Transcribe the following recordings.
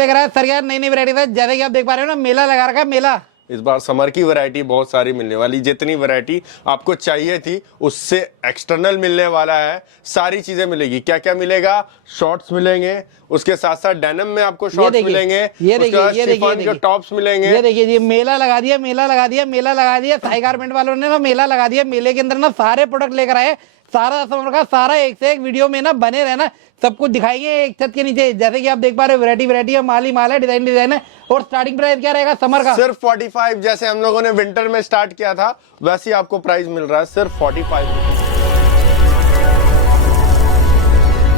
लेकर आया सर यार नई नई वैरायटी है, जैसे कि आप देख पा रहे हो ना, मेला लगा रखा है मेला। इस बार समर की वैरायटी बहुत सारी मिलने वाली, जितनी वैरायटी आपको चाहिए थी उससे एक्सटर्नल मिलने वाला है, सारी चीजें मिलेगी। क्या क्या मिलेगा? शॉर्ट्स मिलेंगे, उसके साथ साथ डेनिम में आपको शॉर्ट्स मिलेंगे, उसके बाद शिफॉन के टॉप्स मिलेंगे। ये देखिए जी मेला लगा दिया, मेला लगा दिया, मेला लगा दिया। साई गारमेंट वालों ने ना मेला लगा दिया। मेले के अंदर ना सारे प्रोडक्ट लेकर आए, सारा समर का सारा, एक से एक वीडियो में ना बने रहना, सब कुछ दिखाएंगे एक छत के नीचे। जैसे कि आप देख पा रहे हो वैरायटी वैरायटी है, माल ही माल है, डिजाइन डिजाइन है। और स्टार्टिंग प्राइस क्या रहेगा समर का? सिर्फ 45। जैसे हम लोगों ने विंटर में स्टार्ट किया था वैसे ही आपको प्राइस मिल रहा है, सिर्फ 45।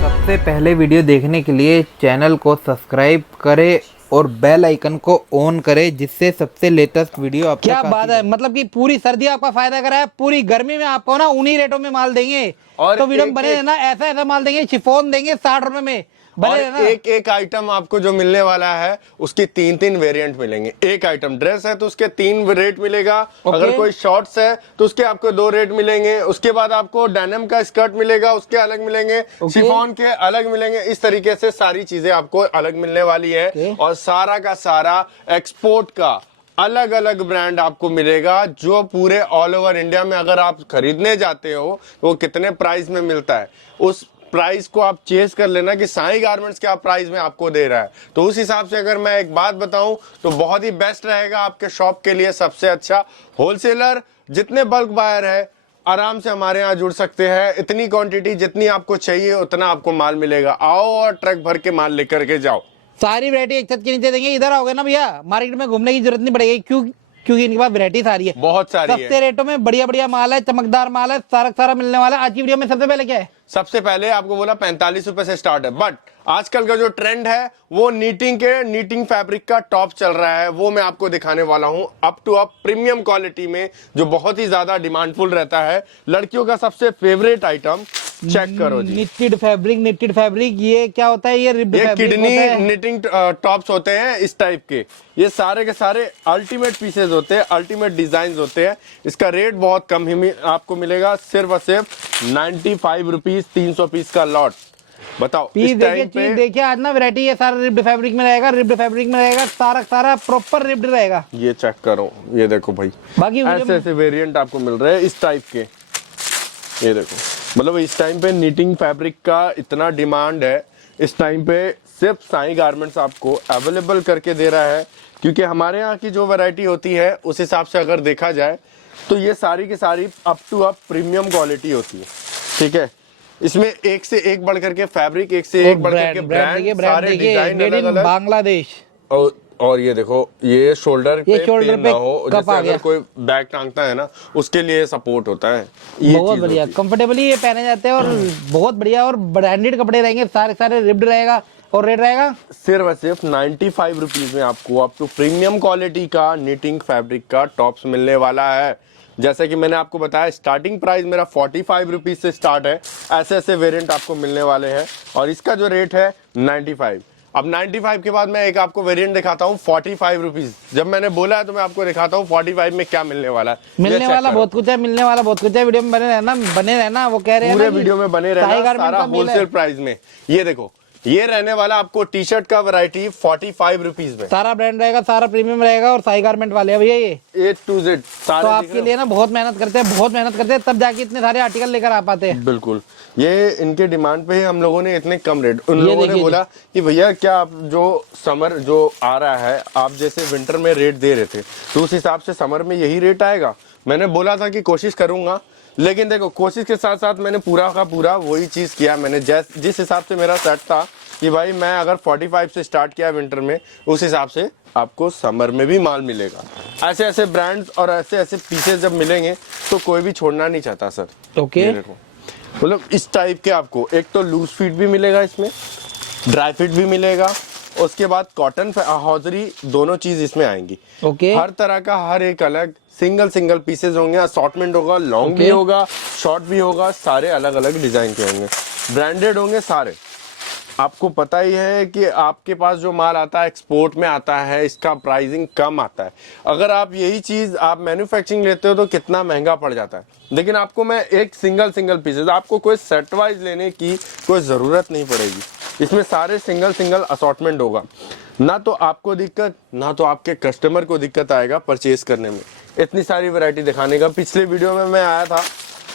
सबसे पहले वीडियो देखने के लिए चैनल को सब्सक्राइब करें और बेल आइकन को ऑन करें, जिससे सबसे लेटेस्ट वीडियो आपको। क्या बात है, मतलब कि पूरी सर्दी आपका फायदा कराया, पूरी गर्मी में आपको ना उन्हीं रेटों में माल देंगे। और तो वीडियो में बने रहना, ऐसा ऐसा माल देंगे, शिफॉन देंगे 60 रुपए में, बने रहना। एक एक आइटम आपको जो मिलने वाला है उसकी 3 वेरिएंट मिलेंगे। एक आइटम ड्रेस है तो उसके 3 रेट मिलेगा। अगर कोई शॉर्ट्स है तो उसके आपको 2 रेट मिलेंगे। उसके बाद आपको डेनिम का स्कर्ट मिलेगा, उसके अलग मिलेंगे, शिफॉन के अलग मिलेंगे। इस तरीके से सारी चीजें आपको अलग मिलने वाली है। और सारा का सारा एक्सपोर्ट का अलग अलग ब्रांड आपको मिलेगा, जो पूरे ऑल ओवर इंडिया में अगर आप खरीदने जाते हो तो वो कितने प्राइस में मिलता है, उस प्राइस को आप चेस कर लेना कि साई गारमेंट्स क्या प्राइस में आपको दे रहा है। तो उस हिसाब से अगर मैं एक बात बताऊं तो बहुत ही बेस्ट रहेगा आपके शॉप के लिए। सबसे अच्छा होलसेलर, जितने बल्क बायर है आराम से हमारे यहाँ जुड़ सकते हैं। इतनी क्वांटिटी जितनी आपको चाहिए उतना आपको माल मिलेगा। आओ और ट्रक भर के माल लेकर के जाओ। सारी वैरायटी एक छत के नीचे देंगे। इधर आओगे ना भैया, मार्केट में घूमने की जरूरत नहीं पड़ेगी, क्योंकि इनके पास वैरायटी सारी है, बहुत सारी है। सस्ते रेटों में बढ़िया बढ़िया माल है, चमकदार माल है, सारा सारा मिलने वाला है। आज की वीडियो में सबसे पहले क्या है? सबसे पहले आपको बोला 45 रुपए से स्टार्ट है, बट आजकल का जो ट्रेंड है वो नीटिंग फैब्रिक का टॉप चल रहा है, वो मैं आपको दिखाने वाला हूं। Up to up premium quality में, जो बहुत ही ज्यादा डिमांडफुल रहता है, लड़कियों का सबसे फेवरेट आइटम। चेक करो जी, निटेड फैब्रिक। ये क्या होता है? ये रिब्ड फैब्रिक किडनी होता है। निटिंग टॉप्स होते हैं इस टाइप के। ये सारे के सारे अल्टीमेट पीसेस होते हैं, अल्टीमेट डिजाइन होते हैं। इसका रेट बहुत कम ही आपको मिलेगा, सिर्फ और सिर्फ 95 रुपीज, 300 पीस का लॉट। बताओ पीस देखिए, चीज देखिए। आज ना वैरायटी ये सारा रिब्ड फैब्रिक में रहेगा, सारा सारा प्रॉपर रिब्ड रहेगा। ये चेक करो, ये देखो भाई, बाकी ऐसे ऐसे वेरिएंट आपको मिल रहे हैं इस टाइप के। ये देखो, मतलब इस टाइम पे नीटिंग फैब्रिक का इतना डिमांड है, इस टाइम पे सिर्फ साई गारमेंट्स आपको अवेलेबल करके दे रहा है। क्योंकि हमारे यहाँ की जो वैरायटी होती है उस हिसाब से अगर देखा जाए तो ये सारी की सारी up to up premium quality होती है। ठीक है, इसमें एक से एक बढ़ करके फैब्रिक, एक से एक बढ़ करके ब्रांड, सारे डिजाइन अलग अलग। बांग्लादेश। और ये देखो, ये शोल्डर पे हो, कप जैसे आ गया। अगर कोई बैग टांगता है ना उसके लिए सपोर्ट होता है। ये बहुत बढ़िया, कंफर्टेबली ये पहने जाते हैं और बहुत बढ़िया, और ब्रांडेड कपड़े रहेंगे, सारे सारे रिब्ड रहेगा। और रेट रहेगा सिर्फ और सिर्फ 95 रुपीज में आपको अप टू प्रीमियम क्वालिटी का नीटिंग फैब्रिक का टॉप्स मिलने वाला है। जैसे कि मैंने आपको बताया, स्टार्टिंग प्राइस मेरा 45 रुपीज से स्टार्ट है। ऐसे ऐसे वेरिएंट आपको मिलने वाले हैं और इसका जो रेट है 95। अब 95 के बाद मैं एक आपको वेरिएंट दिखाता हूँ 45 रुपीज। जब मैंने बोला है तो मैं आपको दिखाता हूँ 45 में क्या मिलने वाला है। मिलने वाला बहुत कुछ है, वीडियो में बने रहना। वो कह रहे हैं पूरे वीडियो में बने रहना, सारा होलसेल प्राइस में। ये देखो, ये रहने वाला आपको टी शर्ट का वैरायटी 45 रुपीज में। सारा ब्रांड रहेगा, सारा प्रीमियम रहेगा, और साई गारमेंट वाले भैया ये A to Z सारे। तो आपके लिए ना बहुत मेहनत करते हैं, तब जाके इतने सारे आर्टिकल लेकर आ पाते हैं। बिल्कुल, ये इनके डिमांड पे ही हम लोगों ने इतने कम रेट। उन लोगों ने बोला कि भैया क्या आप जो समर जो आ रहा है, आप जैसे विंटर में रेट दे रहे थे तो उस हिसाब से समर में यही रेट आएगा। मैंने बोला था कि कोशिश करूंगा, लेकिन देखो कोशिश के साथ साथ मैंने पूरा का पूरा वही चीज किया। मैंने जिस हिसाब से मेरा सेट था कि भाई मैं अगर 45 से स्टार्ट किया विंटर में, उस हिसाब से आपको समर में भी माल मिलेगा। ऐसे ऐसे ब्रांड्स और ऐसे ऐसे पीसेस जब मिलेंगे तो कोई भी छोड़ना नहीं चाहता सर। ओके, मतलब इस टाइप के आपको एक तो लूज फिट भी मिलेगा, इसमें ड्राई फिट भी मिलेगा, उसके बाद कॉटन हौजरी, दोनों चीज इसमें आएंगी। ओके, हर तरह का हर एक अलग सिंगल पीसेस होंगे, असॉर्टमेंट होगा, लॉन्ग भी होगा, शॉर्ट भी होगा, सारे अलग अलग डिजाइन के होंगे, ब्रांडेड होंगे सारे। आपको पता ही है कि आपके पास जो माल आता है एक्सपोर्ट में आता है, इसका प्राइसिंग कम आता है। अगर आप यही चीज आप मैन्युफैक्चरिंग लेते हो तो कितना महंगा पड़ जाता है। लेकिन आपको मैं एक सिंगल पीसेस, आपको कोई सेट वाइज लेने की कोई जरूरत नहीं पड़ेगी। इसमें सारे सिंगल असॉर्टमेंट होगा। ना तो आपको दिक्कत, ना तो आपके कस्टमर को दिक्कत आएगा परचेज करने में। इतनी सारी वैरायटी दिखाने का। पिछले वीडियो में मैं आया था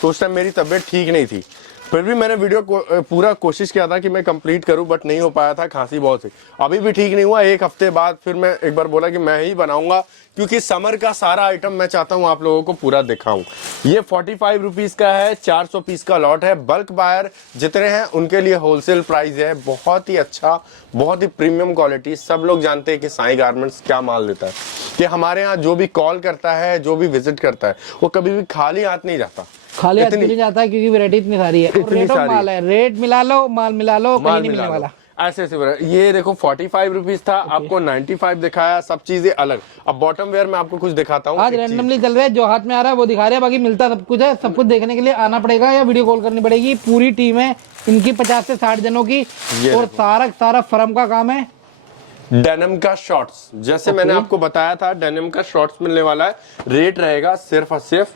तो उस टाइम मेरी तबीयत ठीक नहीं थी, फिर भी मैंने वीडियो को पूरा कोशिश किया था कि मैं कंप्लीट करूं, बट नहीं हो पाया था, खांसी बहुत थी। अभी भी ठीक नहीं हुआ। एक हफ्ते बाद फिर मैं एक बार बोला कि मैं ही बनाऊंगा, क्योंकि समर का सारा आइटम मैं चाहता हूं आप लोगों को पूरा दिखाऊं। ये 45 रुपीज का है, 400 पीस का लॉट है। बल्क बायर जितने हैं उनके लिए होलसेल प्राइस है। बहुत ही अच्छा, बहुत ही प्रीमियम क्वालिटी। सब लोग जानते हैं कि साई गारमेंट्स क्या माल देता है, कि हमारे यहाँ जो भी कॉल करता है, जो भी विजिट करता है, वो कभी भी खाली हाथ नहीं जाता। खाली हाथ नहीं जाता है, क्योंकि वैरायटी इतनी सारी है और रेट ऑफ माल है। रेट मिला लो, माल मिला लो, कहीं नहीं मिलने वाला। ऐसे ये देखो 45 रुपीज था, आपको 95 दिखाया, सब चीजें अलग। अब बॉटम वेयर में आपको कुछ दिखाता हूँ। आज रैंडमली चल रहा है, जो हाथ में आ रहा है वो दिखा रहे हैं, बाकी मिलता सब कुछ है। सब कुछ देखने के लिए आना पड़ेगा या वीडियो कॉल करनी पड़ेगी। पूरी टीम है इनकी 50 से 60 जनों की, और सारा फर्म का काम है। डेनिम का शॉर्ट्स, जैसे मैंने आपको बताया था, डेनिम का शॉर्ट्स मिलने वाला है। रेट रहेगा सिर्फ और सिर्फ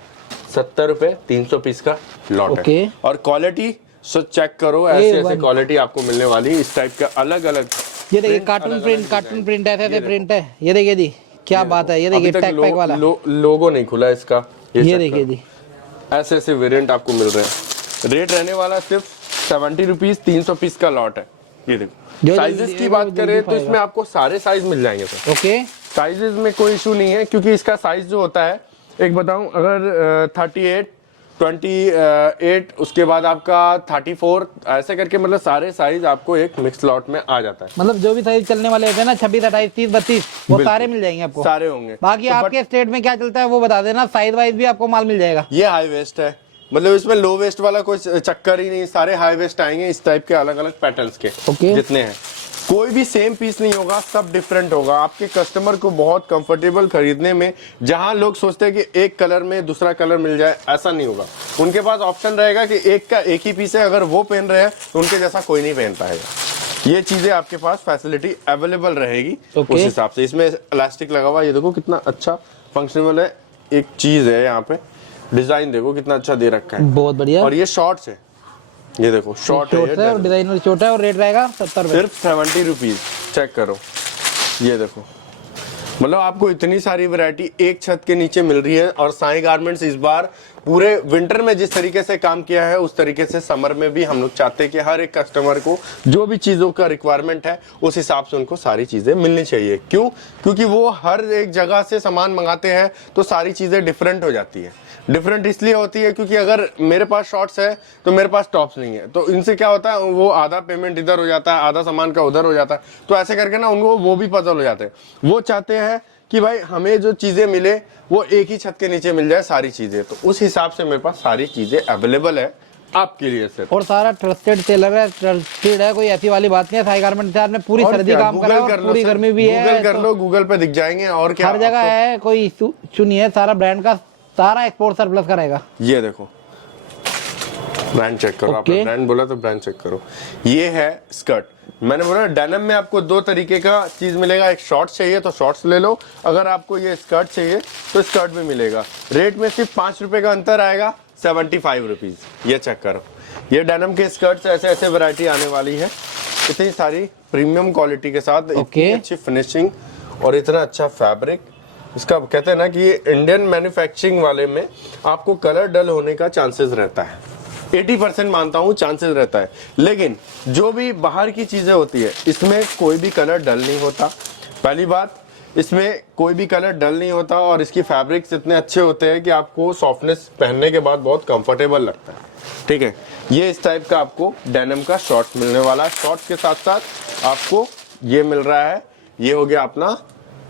70 रुपए, 300 पीस का लॉट है। और क्वालिटी सो चेक करो, ऐसे क्वालिटी आपको मिलने वाली इस टाइप का अलग अलग। ये देखिए कार्टून प्रिंट ऐसे प्रिंट है। ये देखिए जी, क्या बात है। ये देखिए टैग पैक वाला लोगो नहीं खुला इसका। ये देखिए जी, ऐसे वेरिएंट आपको मिल रहे हैं। रेट रहने वाला सिर्फ 70 रुपीज, 300 पीस का लॉट है। ये देखो साइजेस की बात करें तो इसमें आपको सारे साइज मिल जाएंगे सर। ओके, साइजेस में कोई इशू नहीं है, क्योंकि इसका साइज जो होता है, एक बताऊं, अगर 38, 28, उसके बाद आपका 34, ऐसे करके मतलब सारे साइज आपको एक मिक्स लॉट में आ जाता है। मतलब जो भी साइज चलने वाले होते हैं ना, 26, 28, 30, 32, वो सारे मिल जाएंगे आपको। सारे होंगे। बाकी तो आपके स्टेट में क्या चलता है वो बता देना, साइज वाइज भी आपको माल मिल जाएगा। ये हाई वेस्ट है, मतलब इसमें लो वेस्ट वाला कोई चक्कर ही नहीं, सारे हाई वेस्ट आएंगे इस टाइप के अलग अलग पैटर्न्स के। जितने हैं कोई भी सेम पीस नहीं होगा, सब डिफरेंट होगा। आपके कस्टमर को बहुत कंफर्टेबल खरीदने में। जहां लोग सोचते हैं कि एक कलर में दूसरा कलर मिल जाए, ऐसा नहीं होगा। उनके पास ऑप्शन रहेगा कि एक का एक ही पीस है, अगर वो पहन रहे हैं तो उनके जैसा कोई नहीं पहन पाएगा। ये चीजें आपके पास फैसिलिटी अवेलेबल रहेगी उस हिसाब से। इसमें इलास्टिक लगा हुआ, ये देखो कितना अच्छा फंक्शनेबल है। एक चीज है यहाँ पे, डिजाइन देखो कितना अच्छा दे रखा है, बहुत बढ़िया। और ये शॉर्ट्स है, ये देखो शॉर्ट है, डिजाइनर छोटा है, और रेट रहेगा 70 रुपए, सिर्फ 70 रुपीज। चेक करो, ये देखो, मतलब आपको इतनी सारी वैरायटी एक छत के नीचे मिल रही है। और साई गारमेंट्स इस बार पूरे विंटर में जिस तरीके से काम किया है, उस तरीके से समर में भी हम लोग चाहते हैं कि हर एक कस्टमर को जो भी चीजों का रिक्वायरमेंट है, उस हिसाब से उनको सारी चीजें मिलनी चाहिए। क्यों? क्योंकि वो हर एक जगह से सामान मंगाते हैं, तो सारी चीजें डिफरेंट हो जाती है। डिफरेंट इसलिए होती है क्योंकि अगर मेरे पास शॉर्ट्स है तो मेरे पास टॉप्स नहीं है, तो इनसे क्या होता है, वो आधा पेमेंट इधर हो जाता है, आधा सामान का उधर हो जाता है। तो ऐसे करके ना उनको वो भी पजल हो जाते हैं। वो चाहते हैं कि भाई हमें जो चीजें मिले वो एक ही छत के नीचे मिल जाए सारी चीजें। तो उस हिसाब से मेरे पास सारी चीजें अवेलेबल है आपके लिए सर। और सारा ट्रस्टेड सेलर है, ट्रस्टेड है, कोई ऐसी वाली बात नहीं है। साई गारमेंट्स में पूरी सर्दी काम करा है, और पूरी गर्मी भी है। गूगल कर लो, गूगल पे दिख जाएंगे। और क्या हर जगह है, कोई इशू नहीं है। सारा ब्रांड का, सारा एक्सपोर्ट सरप्लस का रहेगा। ये देखो ब्रांड चेक करो। आपने ब्रांड बोला तो ब्रांड चेक करो। ये है स्कर्ट। मैंने बोला डेनिम में आपको दो तरीके का चीज मिलेगा। एक शॉर्ट्स चाहिए तो शॉर्ट्स ले लो, अगर आपको ये स्कर्ट चाहिए तो स्कर्ट भी मिलेगा। रेट में सिर्फ 5 रुपए का अंतर आएगा, 75 रुपीज। ये चेक करो, ये डेनिम के स्कर्ट्स ऐसे ऐसे वैरायटी आने वाली है, इतनी सारी प्रीमियम क्वालिटी के साथ, इतनी अच्छी फिनिशिंग और इतना अच्छा फैब्रिक। इसका कहते हैं ना कि इंडियन मैन्युफैक्चरिंग वाले में आपको कलर डल होने का चांसेस रहता है, 80% मानता हूं चांसेस रहता है। लेकिन जो भी बाहर की चीजें होती है, इसमें कोई भी कलर डल नहीं होता। पहली बात, इसमें कोई भी कलर डल नहीं होता, और इसकी फैब्रिक्स इतने अच्छे होते हैं कि आपको सॉफ्टनेस पहनने के बाद बहुत कंफर्टेबल लगता है। ठीक है, ये इस टाइप का आपको डेनिम का शॉर्ट मिलने वाला है। शॉर्ट्स के साथ साथ आपको ये मिल रहा है, ये हो गया अपना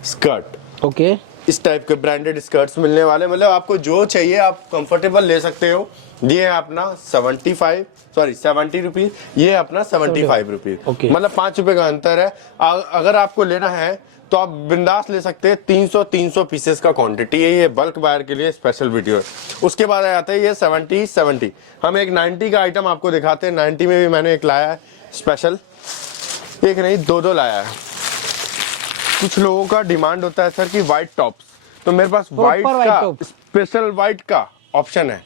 स्कर्ट। ओके, इस टाइप के ब्रांडेड स्कर्ट्स मिलने वाले, मतलब आपको जो चाहिए आप कंफर्टेबल ले सकते हो। ये है अपना 70 रुपीज, ये अपना 75 रुपीज, मतलब 5 रुपए का अंतर है। अगर आपको लेना है तो आप बिंदास ले सकते हैं। 300 पीसेस का क्वांटिटी है, ये बल्क बायर के लिए स्पेशल वीडियो है। उसके बाद आ जाता है ये 70। हम एक 90 का आइटम आपको दिखाते हैं। 90 में भी मैंने एक लाया है स्पेशल, एक नहीं दो लाया है। कुछ लोगों का डिमांड होता है सर कि व्हाइट टॉप्स, तो मेरे पास व्हाइट का स्पेशल व्हाइट का ऑप्शन है।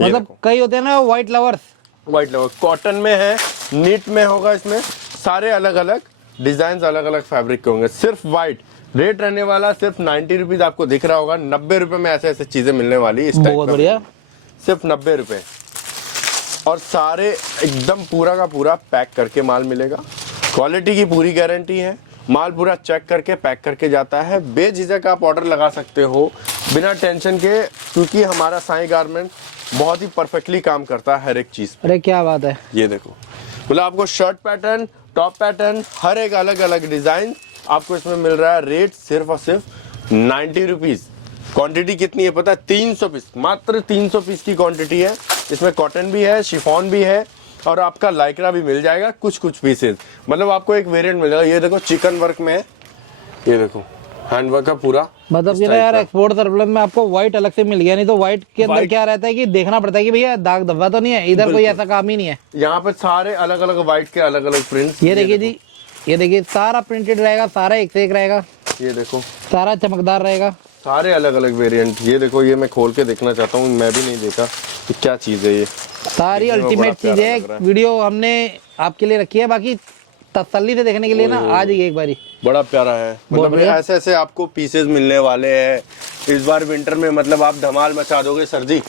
मतलब कई होते हैं ना व्हाइट लवर्स, कॉटन में है, नीट में होगा, इसमें सारे अलग अलग डिजाइन अलग अलग फैब्रिक के होंगे, सिर्फ व्हाइट। रेट रहने वाला सिर्फ 90 रुपीज, आपको दिख रहा होगा 90 रुपए में ऐसे ऐसे चीजें मिलने वाली इस टाइप बहुत का, बढ़िया, सिर्फ 90 रुपए। और सारे एकदम पूरा का पूरा पैक करके माल मिलेगा, क्वालिटी की पूरी गारंटी है, माल पूरा चेक करके पैक करके जाता है। बेझिझक आप ऑर्डर लगा सकते हो बिना टेंशन के, क्योंकि हमारा साईं गारमेंट बहुत ही परफेक्टली काम करता है हर एक चीज। अरे क्या बात है। ये देखो, मतलब आपको शर्ट पैटर्न, टॉप पैटर्न, हर एक अलग अलग डिजाइन आपको इसमें मिल रहा है। रेट सिर्फ और सिर्फ 90 रुपीज। क्वांटिटी कितनी है पता है? 300 पीस, मात्र 300 पीस की क्वांटिटी है। इसमें कॉटन भी है, शिफॉन भी है और आपका लाइक्रा भी मिल जाएगा कुछ कुछ पीसेस। मतलब आपको एक वेरिएंट मिलेगा। ये देखो चिकन वर्क में है, ये देखो हैंड वर्क का पूरा। मतलब ये ना यार एक्सपोर्ट सरप्लस में आपको व्हाइट अलग से मिल गया, नहीं तो व्हाइट के अंदर क्या रहता है कि देखना पड़ता है कि भैया दाग धब्बा तो नहीं है, इधर कोई ऐसा काम ही नहीं है। यहाँ पे सारे अलग अलग व्हाइट के अलग अलग प्रिंट। ये देखिए जी, ये देखिए सारा प्रिंटेड रहेगा, सारा एक से एक रहेगा, ये देखो सारा चमकदार रहेगा, सारे अलग अलग वेरिएंट। ये देखो, ये मैं खोल के देखना चाहता हूँ, मैं भी नहीं देखा कि क्या चीज है ये। सारी अल्टीमेट चीज है। वीडियो हमने आपके लिए रखी है, बाकी तसल्ली से देखने के लिए ना आ जाइए एक बारी। बड़ा प्यारा है, मतलब ऐसे ऐसे आपको पीसेस मिलने वाले हैं इस बार विंटर में। मतलब आप धमाल मचा दोगे सर जी।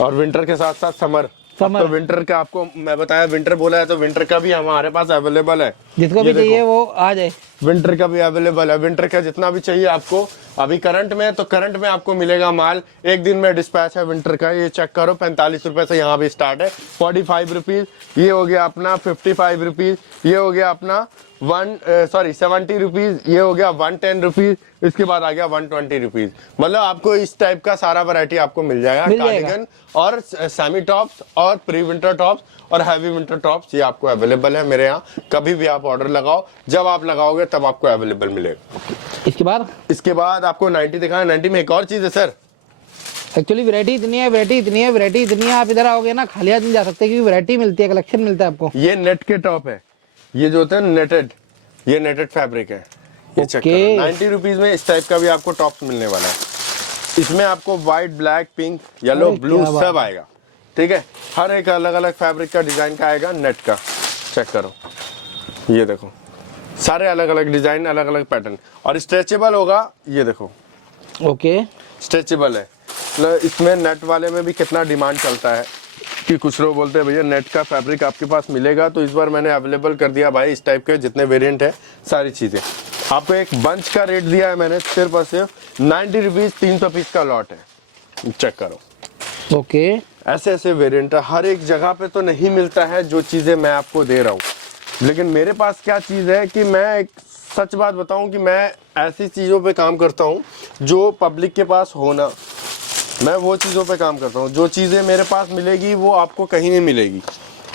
और विंटर के साथ साथ समर। तो विंटर का आपको मैं बताया, विंटर बोला है तो विंटर का भी हमारे पास अवेलेबल है। जिसको भी चाहिए वो आ जाए, विंटर का भी अवेलेबल है। विंटर का जितना भी चाहिए आपको, अभी करंट में तो करंट में आपको मिलेगा माल। एक दिन में डिस्पैच है विंटर का, ये चेक करो 45 रुपए से यहाँ भी स्टार्ट है। 45 रुपीज, ये हो गया अपना 55 रुपीज, ये हो गया अपना 70 रुपीज, ये हो गया 110 रुपीज, इसके बाद आ गया 120 रुपीज। मतलब आपको इस टाइप का सारा वैरायटी आपको मिल जाएगा। कार्डिगन और सेमी टॉप्स और प्री विंटर टॉप्स और हैवी विंटर टॉप्स, ये आपको अवेलेबल है मेरे यहाँ। कभी भी आप ऑर्डर लगाओ, जब आप लगाओगे तब आपको अवेलेबल मिलेगा। इसके बाद आपको 90 दिखाया। 90 में एक और चीज है सर। एक्चुअली वैरायटी इतनी है, वैरायटी इतनी है, आप इधर आओगे ना खाली हाथ नहीं जा सकते, क्योंकि वैरायटी मिलती है, कलेक्शन मिलता है आपको। ये नेट के टॉप है, ये जो होता है नेटेड, ये नेटेड फैब्रिक है। ये चेक करो, 90 रुपीज में इस टाइप का भी आपको टॉप्स मिलने वाला है। इसमें आपको white, black, pink, yellow, blue सब आएगा, ठीक है। हर एक अलग अलग फैब्रिक का डिजाइन का आएगा। नेट का चेक करो, ये देखो सारे अलग अलग डिजाइन, अलग अलग पैटर्न। और स्ट्रेचेबल होगा, ये देखो ओके स्ट्रेचेबल है। मतलब इसमें नेट वाले में भी कितना डिमांड चलता है कि कुछ लोग बोलते हैं भैया नेट का फैब्रिक आपके पास मिलेगा, तो इस बार मैंने अवेलेबल कर दिया भाई इस टाइप के जितने वेरिएंट है सारी चीजें। आपको एक बंच का रेट दिया है मैंने सिर्फ और सिर्फ 90 रुपीज, 300 पीस का लॉट है। चेक करो, ओके ऐसे ऐसे वेरिएंट हर एक जगह पे तो नहीं मिलता है जो चीजें मैं आपको दे रहा हूँ। लेकिन मेरे पास क्या चीज है कि मैं एक सच बात बताऊं कि मैं ऐसी चीजों पे काम करता हूँ जो पब्लिक के पास होना, मैं वो चीजों पे काम करता हूँ। जो चीजें मेरे पास मिलेगी वो आपको कहीं नहीं मिलेगी।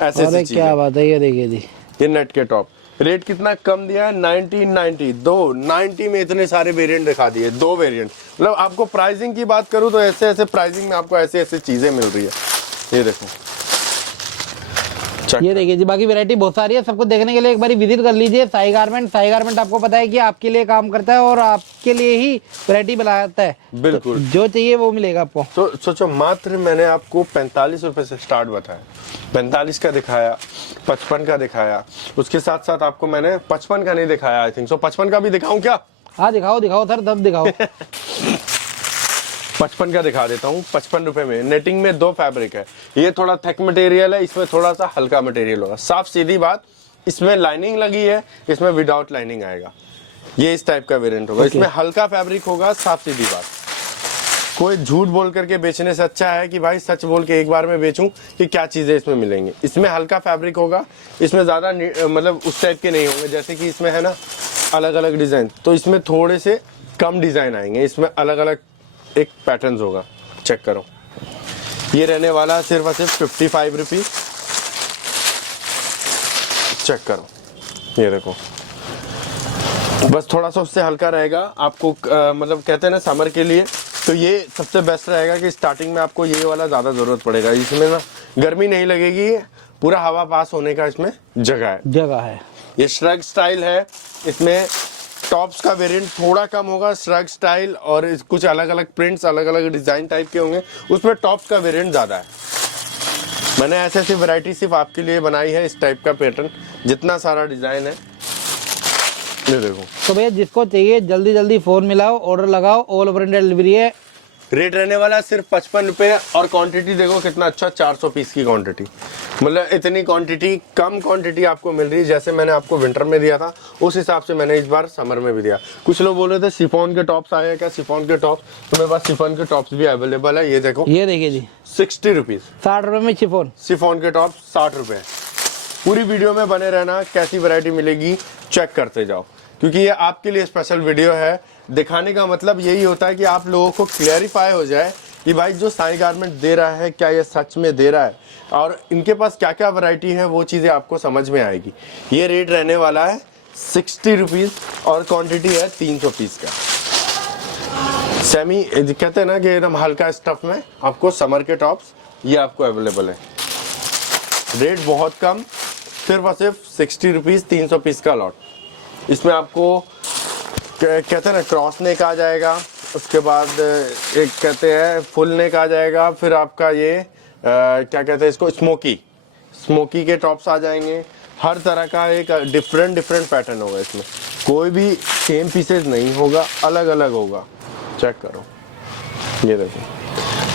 ऐसे अरे क्या बात है। ये देखिए जी, ये नेट के टॉप रेट कितना कम दिया है, 1990। 90 में इतने सारे वेरिएंट दिखा दिए, 2 वेरिएंट। मतलब आपको प्राइसिंग की बात करूं तो ऐसे ऐसे प्राइसिंग में आपको ऐसे ऐसे चीजें मिल रही है। ये देखो, ये देखिए जी, बाकी वैरायटी बहुत सारी है। सबको देखने के लिए एक बार विजिट कर लीजिए साई गारमेंट आपको पता है कि आपके लिए काम करता है और आपके लिए ही वैरायटी बनाता है। बिल्कुल, तो जो चाहिए वो मिलेगा आपको। तो सोचो, मात्र मैंने आपको 45 रुपए से स्टार्ट बताया, 45 का दिखाया, 55 का दिखाया, उसके साथ साथ आपको मैंने 55 का नहीं दिखाया आई थिंक सो। 55 का भी दिखाऊं क्या? हाँ दिखाओ सर, तब दिखाओ। 55 का दिखा देता हूँ। 55 रुपए में नेटिंग में 2 फैब्रिक है। ये थोड़ा थिक मटेरियल है, इसमें थोड़ा सा हल्का मटेरियल होगा। साफ सीधी बात, इसमें लाइनिंग लगी है, इसमें विदाउट लाइनिंग आएगा। ये इस टाइप का वेरिएंट होगा। इसमें हल्का फैब्रिक होगा। साफ सीधी बात, कोई झूठ बोल करके बेचने से अच्छा है कि भाई सच बोल के एक बार में बेचूं कि क्या चीजें इसमें मिलेंगी। इसमें हल्का फैब्रिक होगा, इसमें ज्यादा मतलब उस टाइप के नहीं होंगे जैसे कि इसमें है ना अलग अलग डिजाइन, तो इसमें थोड़े से कम डिजाइन आएंगे। इसमें अलग अलग एक पैटर्न होगा। चेक करो, ये रहने वाला सिर्फ और सिर्फ 55 रुपीज। चेक करो, ये देखो, बस थोड़ा सा उससे हल्का रहेगा आपको। मतलब कहते हैं ना समर के लिए तो ये सबसे बेस्ट रहेगा कि स्टार्टिंग में आपको ये वाला ज्यादा जरूरत पड़ेगा। इसमें ना गर्मी नहीं लगेगी, पूरा हवा पास होने का इसमें जगह है। ये श्रग स्टाइल है। इसमें टॉप्स का वेरिएंट थोड़ा कम होगा, श्रग स्टाइल, और कुछ अलग अलग प्रिंट्स, अलग अलग डिजाइन टाइप के होंगे। उसमें टॉप्स का वेरिएंट ज्यादा है। मैंने ऐसे ऐसी वैरायटी सिर्फ आपके लिए बनाई है। इस टाइप का पैटर्न, जितना सारा डिजाइन है ये देखो, तो भैया जिसको चाहिए जल्दी जल्दी फोन मिलाओ, ऑर्डर लगाओ, ऑल ओवर इंडिया डिलीवरी है। रेट रहने वाला सिर्फ 55 रुपए और क्वांटिटी देखो कितना अच्छा, 400 पीस की क्वांटिटी, मतलब इतनी क्वांटिटी, कम क्वांटिटी आपको मिल रही है। जैसे मैंने आपको विंटर में दिया था उस हिसाब से मैंने इस बार समर में भी दिया। कुछ लोग बोल रहे थे शिफॉन के टॉप्स आए हैं क्या, शिफॉन के टॉप्स, तो मेरे पास शिफॉन के टॉप्स भी अवेलेबल है। ये देखो, ये देखिए जी 60 रुपीज 60 रुपए में शिफॉन। शिफॉन के टॉप 60 रुपए। पूरी वीडियो में बने रहना, कैसी वैरायटी मिलेगी चेक करते जाओ, क्योंकि ये आपके लिए स्पेशल वीडियो है। दिखाने का मतलब यही होता है कि आप लोगों को क्लियरिफाई हो जाए कि भाई जो साई गारमेंट दे रहा है क्या ये सच में दे रहा है, और इनके पास क्या क्या वैरायटी है वो चीज़ें आपको समझ में आएगी। ये रेट रहने वाला है 60 रुपीज़ और क्वांटिटी है 300 पीस का। सेमी कहते हैं ना कि एकदम हल्का स्टफ में आपको समर के टॉप्स ये आपको अवेलेबल है। रेट बहुत कम, सिर्फ और सिर्फ 60 रुपीज़ 300 पीस का लॉट। इसमें आपको कहते हैं ना क्रॉस नेक आ जाएगा, उसके बाद एक कहते हैं फुल नेक आ जाएगा, फिर आपका ये क्या कहते हैं इसको, स्मोकी के टॉप्स आ जाएंगे। हर तरह का एक डिफरेंट पैटर्न होगा इसमें, कोई भी सेम पीसेस नहीं होगा, अलग अलग होगा। चेक करो, ये देखो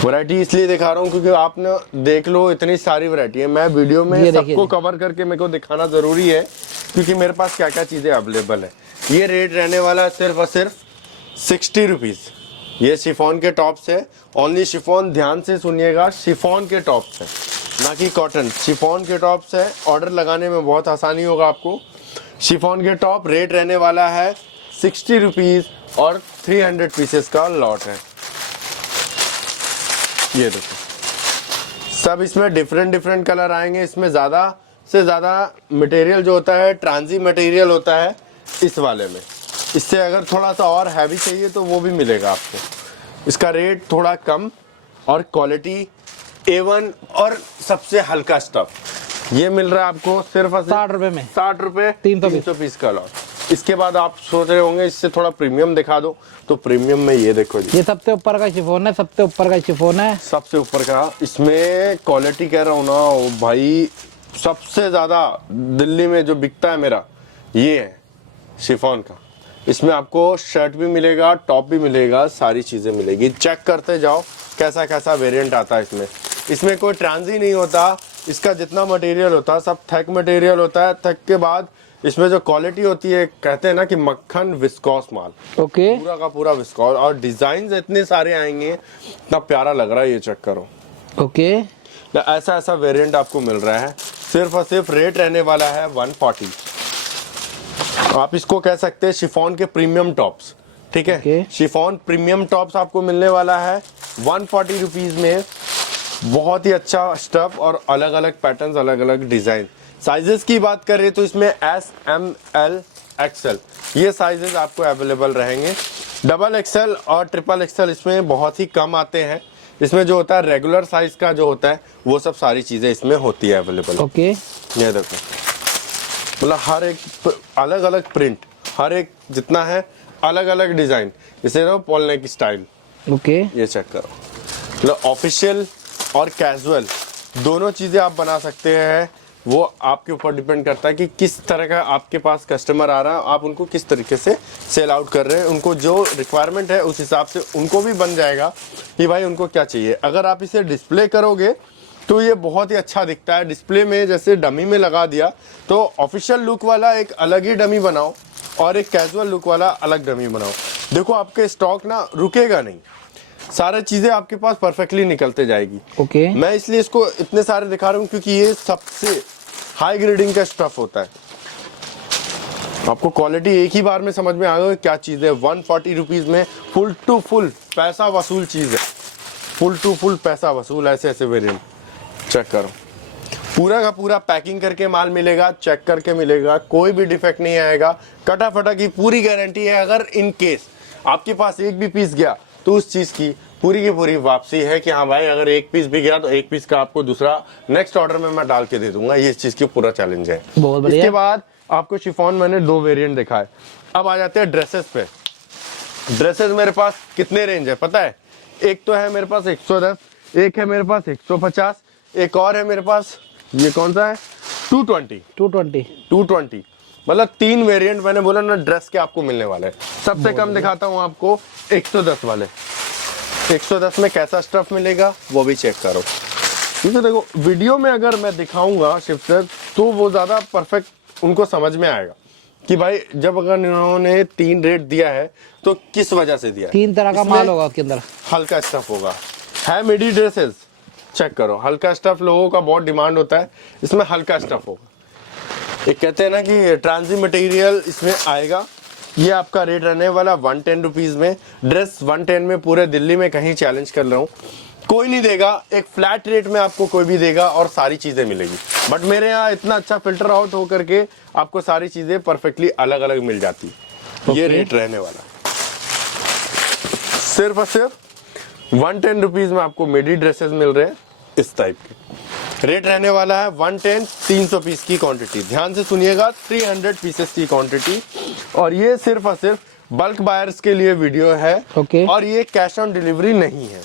वैरायटी इसलिए दिखा रहा हूँ क्योंकि आपने देख लो इतनी सारी वैरायटी है। मैं वीडियो में सबको कवर करके मेरे को दिखाना जरूरी है क्योंकि मेरे पास क्या क्या चीज़ें अवेलेबल है। ये रेट रहने वाला है सिर्फ और सिर्फ 60 रुपीज़। ये शिफॉन के टॉप्स है, ओनली शिफॉन, ध्यान से सुनिएगा, शिफॉन के टॉप्स है ना कि कॉटन, शिफॉन के टॉप्स है। ऑर्डर लगाने में बहुत आसानी होगा आपको। शिफॉन के टॉप रेट रहने वाला है 60 रुपीज़ और 300 पीसेस का लॉट है। ये देखो सब इसमें डिफरेंट कलर आएंगे। इसमें ज़्यादा से ज़्यादा मटेरियल जो होता है ट्रांजी मटेरियल होता है इस वाले में। इससे अगर थोड़ा सा और हैवी चाहिए तो वो भी मिलेगा आपको। इसका रेट थोड़ा कम और क्वालिटी A1 और सबसे हल्का स्टफ ये मिल रहा है आपको सिर्फ 60 रुपए में, 60 रुपए 300 पीस का लॉट। इसके बाद आप सोच रहे होंगे इससे थोड़ा प्रीमियम दिखा दो, तो प्रीमियम में ये देखो जी, ये सबसे ऊपर का शिफॉन है, सबसे ऊपर का शिफॉन है, सबसे ऊपर का। इसमें क्वालिटी कह रहा हूँ ना ओ भाई, सबसे ज्यादा दिल्ली में जो बिकता है मेरा ये है शिफॉन का। इसमें आपको शर्ट भी मिलेगा, टॉप भी मिलेगा, सारी चीजें मिलेगी। चेक करते जाओ कैसा कैसा वेरिएंट आता है इसमें। इसमें कोई ट्रांजी नहीं होता, इसका जितना मटेरियल होता है सब थक मटेरियल होता है। थक के बाद इसमें जो क्वालिटी होती है, कहते हैं ना कि मक्खन विस्कोस माल, ओके, पूरा का पूरा विस्कोस। और डिजाइन इतने सारे आएंगे, इतना प्यारा लग रहा है, ये चेक करो। ओके, ऐसा ऐसा वेरिएंट आपको मिल रहा है। सिर्फ और सिर्फ रेट रहने वाला है 140। आप इसको कह सकते हैं शिफॉन के प्रीमियम टॉप्स, ठीक है। Okay. शिफॉन प्रीमियम टॉप्स आपको मिलने वाला है 140 रुपीज में। बहुत ही अच्छा स्टफ और अलग अलग पैटर्न्स, अलग अलग डिजाइन। साइजेस की बात करें तो इसमें S, M, L, XL ये साइजेस आपको अवेलेबल रहेंगे। डबल XL और ट्रिपल XL इसमें बहुत ही कम आते हैं। इसमें जो होता है रेगुलर साइज का जो होता है वो सब सारी चीजें इसमें होती है अवेलेबल। ओके, ये देखो, मतलब हर एक अलग अलग प्रिंट, हर एक जितना है अलग अलग डिजाइन। जैसे देखो पॉल नेक स्टाइल, ओके, ये चेक करो। मतलब ऑफिशियल और कैजुअल दोनों चीजें आप बना सकते हैं। वो आपके ऊपर डिपेंड करता है कि किस तरह का आपके पास कस्टमर आ रहा है, आप उनको किस तरीके से सेल आउट कर रहे हैं। उनको जो रिक्वायरमेंट है उस हिसाब से उनको भी बन जाएगा कि भाई उनको क्या चाहिए। अगर आप इसे डिस्प्ले करोगे तो ये बहुत ही अच्छा दिखता है डिस्प्ले में। जैसे डमी में लगा दिया तो ऑफिशियल लुक वाला एक अलग ही डमी बनाओ और एक कैजुअल लुक वाला अलग डमी बनाओ। देखो आपके स्टॉक ना रुकेगा नहीं, सारी चीजें आपके पास परफेक्टली निकलते जाएगी। ओके, मैं इसलिए इसको इतने सारे दिखा रहा हूँ क्योंकि ये सबसे हाई ग्रेडिंग का स्टफ होता है। आपको क्वालिटी एक ही बार में समझ में आएगा क्या चीज है। 140 रुपीज में फुल टू फुल पैसा वसूल चीज है, फुल टू फुल पैसा वसूल। ऐसे ऐसे वेरिएंट चेक करो, पूरा का पूरा पैकिंग करके माल मिलेगा, चेक करके मिलेगा, कोई भी डिफेक्ट नहीं आएगा। कटा फटा की पूरी गारंटी है। अगर इन केस आपके पास एक भी पीस गया तो उस चीज की पूरी वापसी है कि हाँ भाई अगर एक पीस भी गया तो एक पीस का आपको दूसरा नेक्स्ट ऑर्डर में मैं डाल के दे दूंगा। ये चीज की पूरा चैलेंज है। बहुत बढ़िया। इसके बाद आपको शिफॉन मैंने 2 वेरिएंट दिखाए। अब आ जाते हैं ड्रेसेस पे। ड्रेसेस मेरे पास कितने रेंज है पता है? एक तो है मेरे पास 110, एक है मेरे पास 150, एक और है मेरे पास, ये कौन सा है, 220। मतलब 3 वेरिएंट मैंने बोला ना ड्रेस के आपको मिलने वाले हैं। सबसे कम दिखाता हूँ आपको 110 वाले। 110 में कैसा स्टफ मिलेगा वो भी चेक करो, क्योंकि देखो वीडियो में अगर मैं दिखाऊंगा शिफ्ट सर तो वो ज्यादा परफेक्ट उनको समझ में आएगा कि भाई जब अगर इन्होंने 3 रेट दिया है तो किस वजह से दिया है। 3 तरह का माल होगा उसके अंदर। हल्का स्टफ होगा, है मिडी ड्रेसेस, चेक करो हल्का स्टफ लोगों का बहुत डिमांड होता है, इसमें हल्का स्टफ होगा। एक कहते हैं ना कि ट्रांजी मटेरियल इसमें आएगा। ये आपका रेट रहने वाला 110 रुपीज में। ड्रेस 110 में पूरे दिल्ली में कहीं चैलेंज कर रहा हूँ, कोई नहीं देगा। एक फ्लैट रेट में आपको कोई भी देगा और सारी चीजें मिलेगी, बट मेरे यहाँ इतना अच्छा फिल्टर आउट हो करके आपको सारी चीजें परफेक्टली अलग अलग मिल जाती है। ये रेट रहने वाला सिर्फ और सिर्फ 110 रुपीज में आपको मिडी ड्रेसेस मिल रहे हैं। इस टाइप के रेट रहने वाला है 110, 300 पीस की क्वांटिटी। ध्यान से सुनिएगा, 300 पीसेस की क्वांटिटी। और ये सिर्फ और सिर्फ बल्क बायर्स के लिए वीडियो है। और ये कैश ऑन डिलीवरी नहीं है,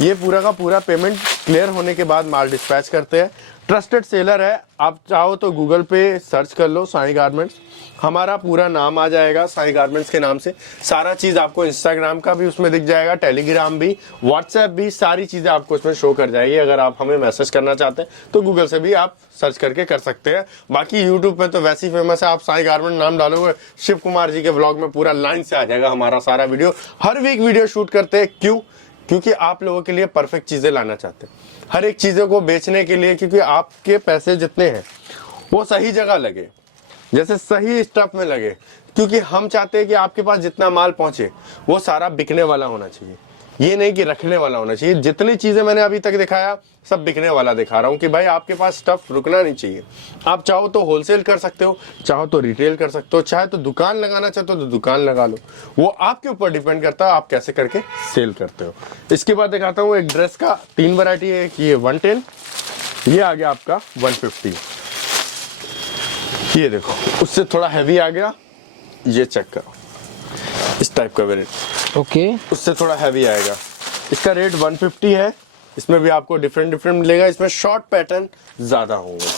ये पूरा का पूरा पेमेंट क्लियर होने के बाद माल डिस्पैच करते हैं। ट्रस्टेड सेलर है, आप चाहो तो गूगल पे सर्च कर लो साई गारमेंट्स, हमारा पूरा नाम आ जाएगा साई गारमेंट्स के नाम से। सारा चीज आपको इंस्टाग्राम का भी उसमें दिख जाएगा, टेलीग्राम भी, व्हाट्सएप भी, सारी चीजें आपको इसमें शो कर जाएगी। अगर आप हमें मैसेज करना चाहते हैं तो गूगल से भी आप सर्च करके कर सकते हैं। बाकी यूट्यूब पे तो वैसे ही फेमस है, आप साई गारमेंट नाम डालोगे शिव कुमार जी के ब्लॉग में पूरा लाइन से आ जाएगा हमारा सारा वीडियो। हर वीक वीडियो शूट करते हैं, क्यों? क्योंकि आप लोगों के लिए परफेक्ट चीजें लाना चाहते हैं, हर एक चीजों को बेचने के लिए, क्योंकि आपके पैसे जितने हैं वो सही जगह लगे, जैसे सही स्टफ में लगे। क्योंकि हम चाहते हैं कि आपके पास जितना माल पहुंचे वो सारा बिकने वाला होना चाहिए, ये नहीं कि रखने वाला होना चाहिए। जितनी चीजें मैंने अभी तक दिखाया सब बिकने वाला दिखा रहा हूं कि भाई आपके पास स्टफ रुकना नहीं चाहिए। आप चाहो तो होलसेल कर सकते हो, चाहो तो रिटेल कर सकते हो, चाहे तो दुकान लगाना चाहते हो तो दुकान लगा लो, वो आपके ऊपर डिपेंड करता है आप कैसे करके सेल करते हो। इसके बाद दिखाता हूँ एक ड्रेस का 3 वैरायटी है। ये 110, ये आ गया आपका 150, ये देखो उससे थोड़ा हैवी आ गया, ये चेक करो इस टाइप का वेरिएंट। उससे थोड़ा हैवी आएगा, इसका रेट 150 है। इसमें भी आपको डिफरेंट मिलेगा। इसमें शॉर्ट पैटर्न ज्यादा होगा,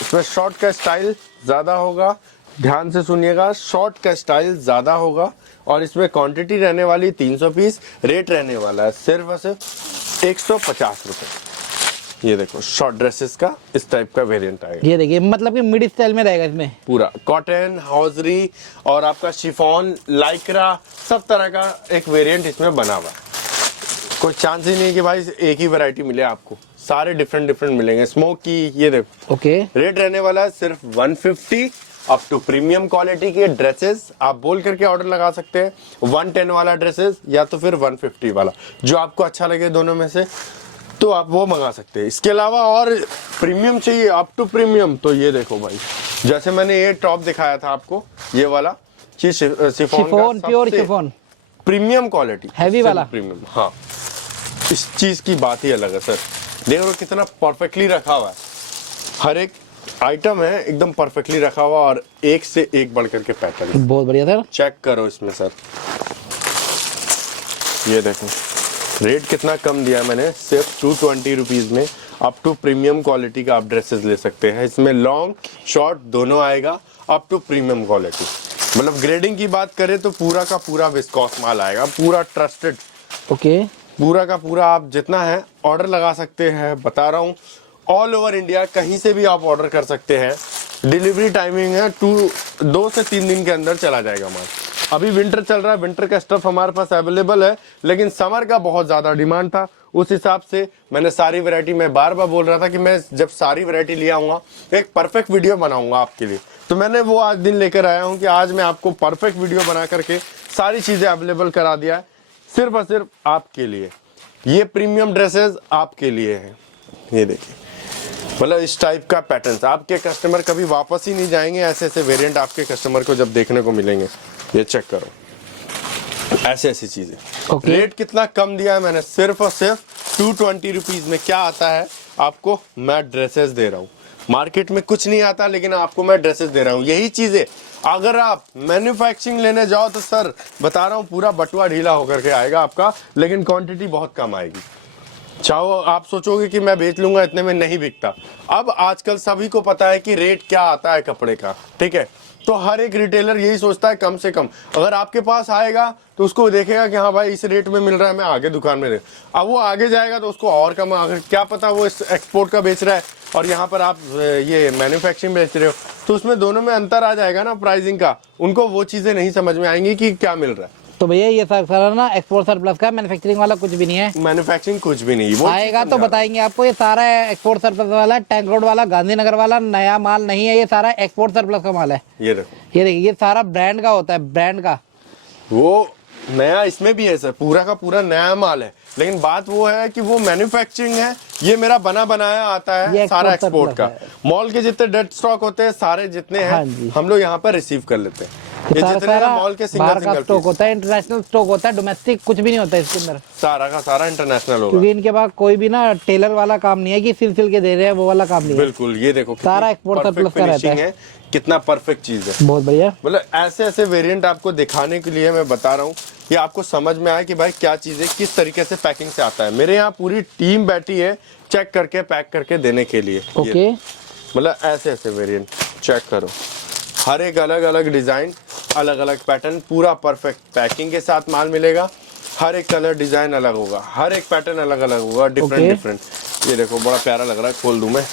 इसमें शॉर्ट का स्टाइल ज्यादा होगा। ध्यान से सुनिएगा, शॉर्ट का स्टाइल ज्यादा होगा। और इसमें क्वांटिटी रहने वाली 300 पीस। रेट रहने वाला है सिर्फ और सिर्फ 150 रुपए। ये देखो शॉर्ट ड्रेसेस का इस टाइप का वेरिएंट आएगा। ये देखिए मतलब कि मिड स्टाइल में रहेगा, इसमें पूरा कॉटन, हॉजरी और आपका शिफॉन, लाइक्रा, सब तरह का एक वेरिएंट इसमें बना हुआ है। कोई चांस ही नहीं कि भाई एक ही वैरायटी मिले आपको, सारे डिफरेंट मिलेंगे। स्मोक की ये देखो रेट रहने वाला है सिर्फ 150। अप टू प्रीमियम क्वालिटी के ड्रेसेस आप बोल करके ऑर्डर लगा सकते हैं। 110 वाला ड्रेसेस या तो फिर 150 वाला, जो आपको अच्छा लगे दोनों में से तो आप वो मंगा सकते हैं। इसके अलावा और प्रीमियम चाहिए अप टू प्रीमियम, तो ये देखो भाई, जैसे मैंने ये टॉप दिखाया था आपको, ये वाला चीज chiffon, pure chiffon, premium quality, heavy वाला प्रीमियम। हाँ, इस चीज की बात ही अलग है सर। देख लो कितना परफेक्टली रखा हुआ है, हर एक आइटम है एकदम परफेक्टली रखा हुआ और एक से एक बढ़ करके पैटर्न। बहुत बढ़िया सर, चेक करो इसमें सर, ये देखो रेट कितना कम दिया मैंने, सिर्फ 220 रुपीज में अप टू प्रीमियम क्वालिटी का आप ड्रेसेस ले सकते हैं। इसमें लॉन्ग शॉर्ट दोनों आएगा, अप टू प्रीमियम क्वालिटी। मतलब ग्रेडिंग की बात करें तो पूरा का पूरा विस्कॉस माल आएगा, पूरा ट्रस्टेड। पूरा का पूरा आप जितना है ऑर्डर लगा सकते हैं, बता रहा हूँ ऑल ओवर इंडिया कहीं से भी आप ऑर्डर कर सकते हैं। डिलीवरी टाइमिंग है 2 से 3 दिन के अंदर चला जाएगा माल। अभी विंटर चल रहा है, विंटर का स्टफ हमारे पास अवेलेबल है, लेकिन समर का बहुत ज्यादा डिमांड था, उस हिसाब से मैंने सारी वैरायटी, मैं बार बार बोल रहा था कि मैं जब सारी वैरायटी ले आऊंगा एक परफेक्ट वीडियो बनाऊंगा आपके लिए, तो मैंने वो आज दिन लेकर आया हूं कि आज मैं आपको परफेक्ट वीडियो बना करके सारी चीजें अवेलेबल करा दिया है, सिर्फ और सिर्फ आपके लिए। ये प्रीमियम ड्रेसेस आपके लिए है, ये देखिए, मतलब इस टाइप का पैटर्न आपके कस्टमर कभी वापस ही नहीं जाएंगे। ऐसे ऐसे वेरिएंट आपके कस्टमर को जब देखने को मिलेंगे, ये चेक करो, ऐसे ऐसी चीजें। रेट कितना कम दिया है मैंने, सिर्फ और सिर्फ 220 रुपीज में क्या आता है आपको, मैं ड्रेसेस दे रहा हूँ। मार्केट में कुछ नहीं आता, लेकिन आपको मैं ड्रेसेस दे रहा हूँ। यही चीजें अगर आप मैन्युफैक्चरिंग लेने जाओ तो सर बता रहा हूँ पूरा बटुआ ढीला होकर के आएगा आपका, लेकिन क्वांटिटी बहुत कम आएगी। चाहो आप सोचोगे कि मैं बेच लूंगा इतने में, नहीं बिकता। अब आजकल सभी को पता है कि रेट क्या आता है कपड़े का, ठीक है। तो हर एक रिटेलर यही सोचता है कम से कम अगर आपके पास आएगा तो उसको देखेगा कि हाँ भाई इस रेट में मिल रहा है, मैं आगे दुकान में दे। अब वो आगे जाएगा तो उसको और कम, अगर क्या पता वो इस एक्सपोर्ट का बेच रहा है और यहाँ पर आप ये मैन्युफैक्चरिंग बेच रहे हो, तो उसमें दोनों में अंतर आ जाएगा ना प्राइसिंग का। उनको वो चीजें नहीं समझ में आएंगी कि क्या मिल रहा है। तो भैया ये सारा ना एक्सपोर्ट सरप्लस का, मैन्युफैक्चरिंग वाला कुछ भी नहीं है। मैन्युफैक्चरिंग कुछ भी नहीं, वो आएगा तो बताएंगे आपको। ये सारा एक्सपोर्ट सरप्लस वाला, टैंक रोड वाला, गांधीनगर वाला नया माल नहीं है, ये सारा एक्सपोर्ट सरप्लस का माल है। ये देखो, ये देखिए, ये सारा ब्रांड का होता है, ब्रांड का। वो नया इसमें भी है सर, पूरा का पूरा नया माल है, लेकिन बात वो है कि वो मैन्युफैक्चरिंग है, ये मेरा बना बनाया आता है, सारा एक्सपोर्ट का। मॉल के जितने डेड स्टॉक होते हैं सारे जितने हैं हम लोग यहाँ पर रिसीव कर लेते हैं। ये जितने हैं मॉल के बाहर का स्टॉक होता है, इंटरनेशनल स्टॉक होता है, डोमेस्टिक कुछ भी नहीं होता है इसके अंदर। सारा का सारा इंटरनेशनल होगा, क्योंकि इनके पास कोई भी ना टेलर वाला काम नहीं है कि सिल के दे रहे हैं, वो वाला काम नहीं है। बिल्कुल, ये देखो सारा एक्सपोर्ट सरप्लस का रहता है। कितना परफेक्ट चीज है, बहुत बढ़िया। मतलब ऐसे ऐसे वेरिएंट आपको दिखाने के लिए मैं बता रहा हूँ, ये आपको समझ में आए कि भाई क्या चीज है, किस तरीके से पैकिंग से आता है। मेरे यहाँ पूरी टीम बैठी है चेक करके पैक करके देने के लिए। ओके, मतलब ऐसे ऐसे वेरिएंट चेक करो, हर एक अलग अलग डिजाइन, अलग अलग पैटर्न, पूरा परफेक्ट पैकिंग के साथ माल मिलेगा। हर एक कलर डिजाइन अलग होगा, हर एक पैटर्न अलग अलग होगा, डिफरेंट डिफरेंट। ये देखो बड़ा प्यारा लग रहा है, खोल दूं मैं,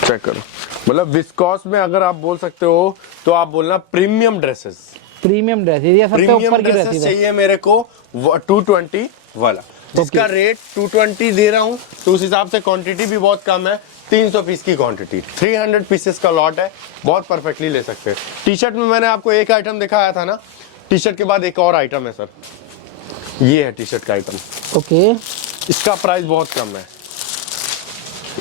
चेक करो। मतलब विस्कॉस में अगर आप बोल सकते हो तो आप बोलना प्रीमियम ड्रेसेस। प्रीमियम ड्रेसेस, ये सबसे ऊपर की ड्रेसेस चाहिए मेरे को 220 वाला, जिसका रेट 220 दे रहा हूँ, तो उस हिसाब से क्वांटिटी भी बहुत कम है। 300 पीस की क्वांटिटी, 300 पीसेस का लॉट है, बहुत परफेक्टली ले सकते हैं। टी शर्ट में मैंने आपको एक आइटम दिखाया था ना, टी शर्ट के बाद एक और आइटम है सर, ये है टी शर्ट का आइटम। ओके, इसका प्राइस बहुत कम है,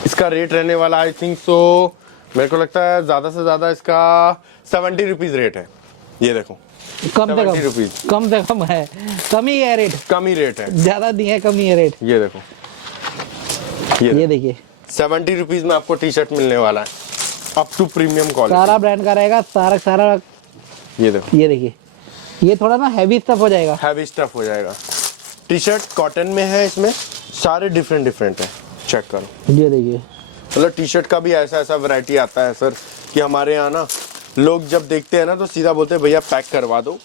इसका रेट रहने वाला आई थिंक सो, मेरे को लगता है ज्यादा से ज्यादा इसका 70 रुपीज रेट है। ये देखो, कम से 70 रुपीज, कम से कम है, कम ही है रेट, कम ही रेट है, ज्यादा नहीं है, कम ही है रेट। ये देखो, ये देखिए 70 रुपीज में आपको टी शर्ट मिलने वाला है, अप टू प्रीमियम क्वालिटी, सारा ब्रांड का रहेगा, सारा। ये देखो, ये देखिए, ये थोड़ा ना हैवी स्टफ हो जाएगा, हैवी स्टफ हो जाएगा। टी शर्ट कॉटन में है, इसमें सारे डिफरेंट डिफरेंट है, चेक करो। ये देखिए, मतलब टी शर्ट का भी ऐसा ऐसा वैरायटी आता है सर कि हमारे यहाँ ना लोग जब देखते हैं ना तो सीधा बोलते हैं भैया पैक करवा दो,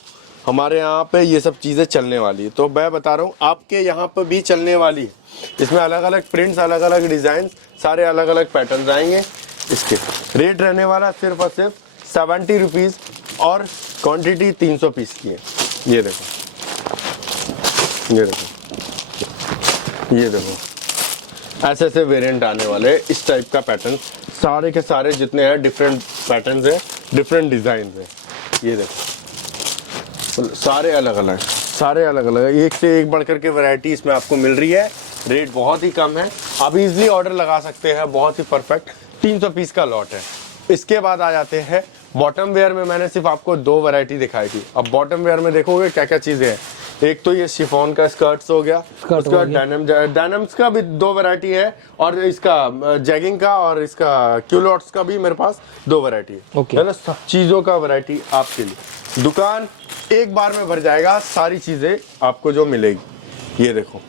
हमारे यहाँ पे ये सब चीज़ें चलने वाली है। तो मैं बता रहा हूँ आपके यहाँ पर भी चलने वाली है, इसमें अलग अलग प्रिंट्स, अलग अलग डिज़ाइन, सारे अलग अलग पैटर्न आएंगे। इसके रेट रहने वाला सिर्फ और सिर्फ 70 रुपीज़ और क्वांटिटी 300 पीस की है। ये देखो, ये देखो, ये देखो, ऐसे ऐसे वेरिएंट आने वाले इस टाइप का पैटर्न, सारे के सारे जितने हैं डिफरेंट पैटर्न्स है, डिफरेंट डिजाइन है। ये देखो, सारे अलग अलग, सारे अलग अलग, एक से एक बढ़ करके वैरायटी इसमें आपको मिल रही है। रेट बहुत ही कम है, आप इजीली ऑर्डर लगा सकते हैं, बहुत ही परफेक्ट 300 पीस का लॉट है। इसके बाद आ जाते हैं बॉटम वेयर में। मैंने सिर्फ आपको 2 वैरायटी दिखाई थी, अब बॉटम वेयर में देखोगे क्या क्या चीजें हैं। एक तो ये शिफॉन का स्कर्ट्स हो गया, उसके बाद डेनिम्स का भी 2 वैरायटी है, और इसका जैगिंग का और इसका क्यूलॉट्स का भी मेरे पास 2 वैरायटी है ना। सब चीजों का वैरायटी आपके लिए, दुकान एक बार में भर जाएगा, सारी चीजें आपको जो मिलेगी। ये देखो,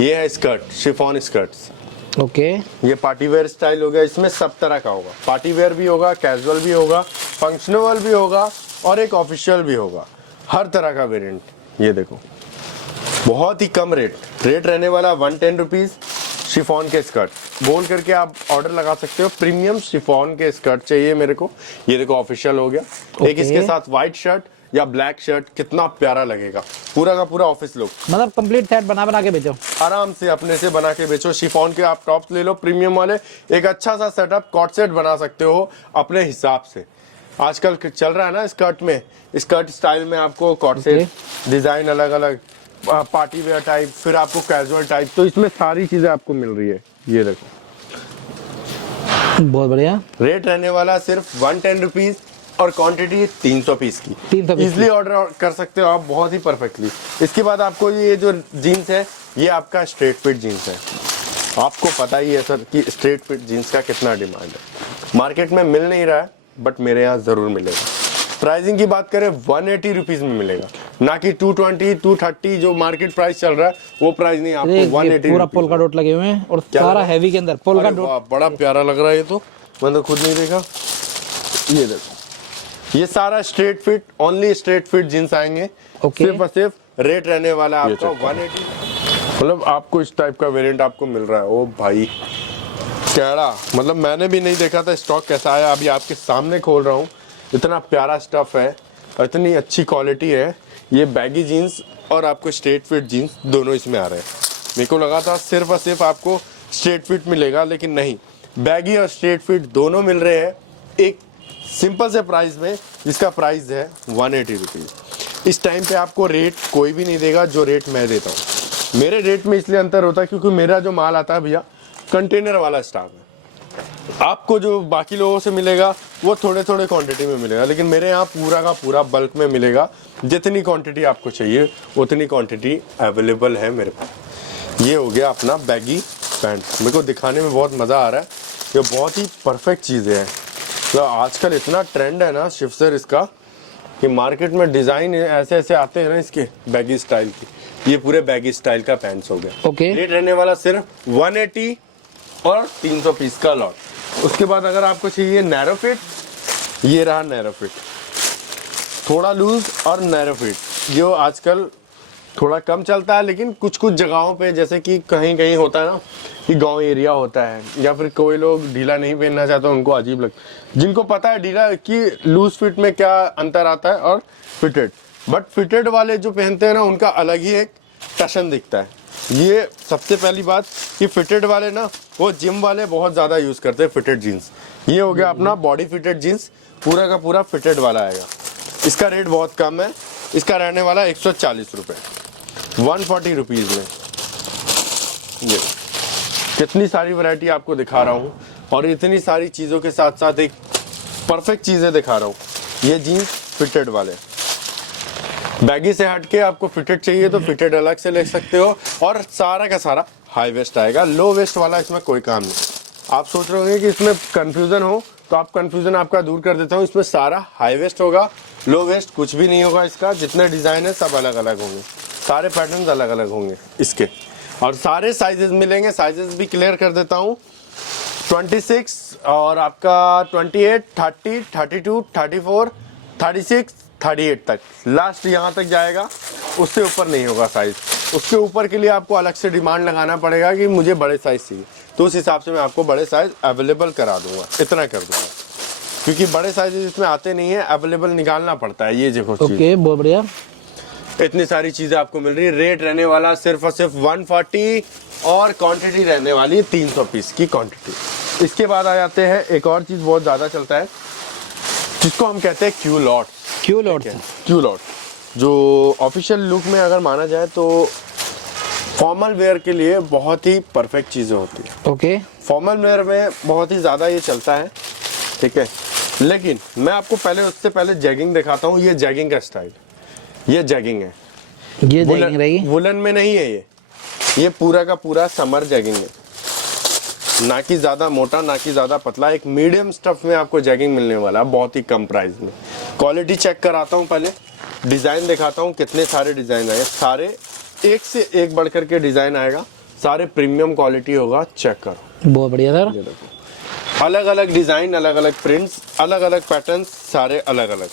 ये है स्कर्ट, शिफॉन स्कर्ट्स। ओके, ये पार्टी वेयर स्टाइल हो गया, इसमें सब तरह का होगा, पार्टी वेयर भी होगा, कैजुअल भी होगा, फंक्शनल भी होगा और एक ऑफिशियल भी होगा, हर तरह का वेरिएंट। ये देखो, बहुत ही कम रेट रहने वाला 110 रुपीज। शिफॉन के स्कर्ट बोल करके आप ऑर्डर लगा सकते हो, प्रीमियम शिफॉन के स्कर्ट चाहिए मेरे को। ये देखो ऑफिशियल हो गया, एक इसके साथ व्हाइट शर्ट या ब्लैक शर्ट, कितना प्यारा लगेगा, पूरा का पूरा ऑफिस लुक। मतलब कंप्लीट सेट बना के बेचो, आराम से अपने से बना के बेचो। शिफॉन के आप टॉप्स ले लो प्रीमियम वाले, एक अच्छा सा सेटअप कॉट सेट बना सकते हो अपने हिसाब से। आजकल चल रहा है ना स्कर्ट में, स्कर्ट स्टाइल में आपको कॉट सेट डिजाइन अलग अलग, पार्टी वेयर टाइप, फिर आपको कैजुअल टाइप, तो इसमें सारी चीजें आपको मिल रही है। ये देखो, बहुत बढ़िया। रेट रहने वाला सिर्फ 110 रुपीज और क्वांटिटी 300 पीस की, 300 पीस इजिली ऑर्डर कर सकते हो आप बहुत ही परफेक्टली। इसके बाद आपको ये जो जीन्स है, ये आपका स्ट्रेट फिट जीन्स है। आपको पता ही है सर कि स्ट्रेट फिट जीन्स का कितना डिमांड है, मार्केट में मिल नहीं रहा है, बट मेरे यहाँ जरूर मिलेगा। प्राइसिंग की बात करें 180 रुपीज में मिलेगा, ना कि 220 230 जो मार्केट प्राइस चल रहा है वो प्राइस नहीं, आपको ये 180 पूरा पोल का डॉट लगे हुए हैं और सारा हैवी के अंदर पोल का डॉट। बड़ा प्यारा लग रहा है ये तो, मैंने तो खुद नहीं देखा। ये देखो, ये सारा straight fit, only straight fit jeans आएंगे। सिर्फ और सिर्फ रेट रहने वाला है आपका 180। मतलब आपको इस टाइप का वेरिएंट आपको मिल रहा है। ओ भाई कैड़ा, मतलब मैंने भी नहीं देखा था स्टॉक कैसा आया, अभी आपके सामने खोल रहा हूँ। इतना प्यारा स्टफ है और इतनी अच्छी क्वालिटी है। ये बैगी जीन्स और आपको स्ट्रेट फिट जीन्स दोनों इसमें आ रहे हैं। मेरे को लगा था सिर्फ और सिर्फ आपको स्ट्रेट फिट मिलेगा, लेकिन नहीं, बैगी और स्ट्रेट फिट दोनों मिल रहे हैं एक सिंपल से प्राइस में, जिसका प्राइस है 180 रुपीज़। इस टाइम पे आपको रेट कोई भी नहीं देगा जो रेट मैं देता हूँ। मेरे रेट में इसलिए अंतर होता है क्योंकि मेरा जो माल आता है भैया कंटेनर वाला स्टॉक है। आपको जो बाकी लोगों से मिलेगा वो थोड़े थोड़े क्वांटिटी में मिलेगा, लेकिन मेरे यहाँ पूरा का पूरा बल्क में मिलेगा। जितनी क्वांटिटी आपको चाहिए उतनी क्वांटिटी अवेलेबल है मेरे पास। ये हो गया अपना बैगी पैंट, मेरे को दिखाने में बहुत मज़ा आ रहा है। ये बहुत ही परफेक्ट चीज़ें हैं। तो आजकल इतना ट्रेंड है ना शिव सर इसका, कि मार्केट में डिज़ाइन ऐसे ऐसे आते हैं ना इसके बैगी स्टाइल की। ये पूरे बैगी स्टाइल का पैंट्स हो गया। ओके, रेट रहने वाला सिर्फ 180 और 300 पीस का लॉट। उसके बाद अगर आपको चाहिए नैरो फिट, ये रहा नैरो फिट, थोड़ा लूज और नैरो फिट, जो आजकल थोड़ा कम चलता है, लेकिन कुछ कुछ जगहों पे जैसे कि कहीं कहीं होता है ना कि गांव एरिया होता है, या फिर कोई लोग ढीला नहीं पहनना चाहते, उनको अजीब लगता। जिनको पता है ढीला कि लूज फिट में क्या अंतर आता है और फिटेड, बट फिटेड वाले जो पहनते हैं ना उनका अलग ही एक टशन दिखता है। ये सबसे पहली बात कि फिटेड वाले ना वो जिम वाले बहुत ज़्यादा यूज़ करते हैं फिटेड जीन्स। ये हो गया अपना बॉडी फिटेड जीन्स, पूरा का पूरा फिटेड वाला आएगा। इसका रेट बहुत कम है, इसका रहने वाला 140 रुपये, 140 रुपीज़ में। ये कितनी सारी वैरायटी आपको दिखा रहा हूँ और इतनी सारी चीज़ों के साथ साथ एक परफेक्ट चीज़ें दिखा रहा हूँ। ये जीन्स फिटेड वाले, बैगी से हट के आपको फिटेड चाहिए तो फिटेड अलग से ले सकते हो, और सारा का सारा हाई वेस्ट आएगा। लो वेस्ट वाला इसमें कोई काम नहीं। आप सोच रहे होंगे कि इसमें कंफ्यूजन हो, तो आप कंफ्यूजन आपका दूर कर देता हूँ। इसमें सारा हाई वेस्ट होगा, लो वेस्ट कुछ भी नहीं होगा। इसका जितने डिज़ाइन है सब अलग अलग होंगे, सारे पैटर्न्स अलग अलग होंगे इसके, और सारे साइजेस मिलेंगे। साइजेस भी क्लियर कर देता हूँ, 26 और आपका 28, 30, 32, 34, 36, 38 तक, लास्ट यहाँ तक जाएगा। उससे ऊपर नहीं होगा साइज। उसके ऊपर के लिए आपको अलग से डिमांड लगाना पड़ेगा कि मुझे बड़े साइज चाहिए, तो उस हिसाब से मैं आपको बड़े साइज अवेलेबल करा दूंगा, इतना कर दूंगा। क्योंकि बड़े साइज इसमें आते नहीं है, अवेलेबल निकालना पड़ता है। ये देखो ओके, बहुत बढ़िया। इतनी सारी चीजें आपको मिल रही है। रेट रहने वाला सिर्फ और सिर्फ 140 और क्वांटिटी रहने वाली है 300 पीस की क्वांटिटी। इसके बाद आ जाते हैं एक और चीज बहुत ज्यादा चलता है, जिसको हम कहते हैं Q lot. Q lot, Q lot जो ऑफिशियल लुक में अगर माना जाए तो फॉर्मल वेयर के लिए बहुत ही परफेक्ट चीजें होती है। ओके, फॉर्मल वेयर में बहुत ही ज़्यादा ये चलता है, ठीक है। लेकिन मैं आपको पहले उससे पहले जैगिंग दिखाता हूँ। ये जैगिंग का स्टाइल, ये जैगिंग है, ये जैगिंग रहेगी। वुलन में नहीं है ये पूरा का पूरा समर जैगिंग है। ना कि ज़्यादा मोटा ना कि ज़्यादा पतला, एक मीडियम स्टफ में आपको जैगिंग मिलने वाला है बहुत ही कम प्राइस में। क्वालिटी चेक कराता हूँ, पहले डिज़ाइन दिखाता हूँ। कितने सारे डिज़ाइन आए, सारे एक से एक बढ़ करके डिज़ाइन आएगा, सारे प्रीमियम क्वालिटी होगा। चेक करो, बहुत बढ़िया सर। अलग अलग डिज़ाइन, अलग अलग प्रिंट्स, अलग अलग पैटर्न्स, सारे अलग अलग।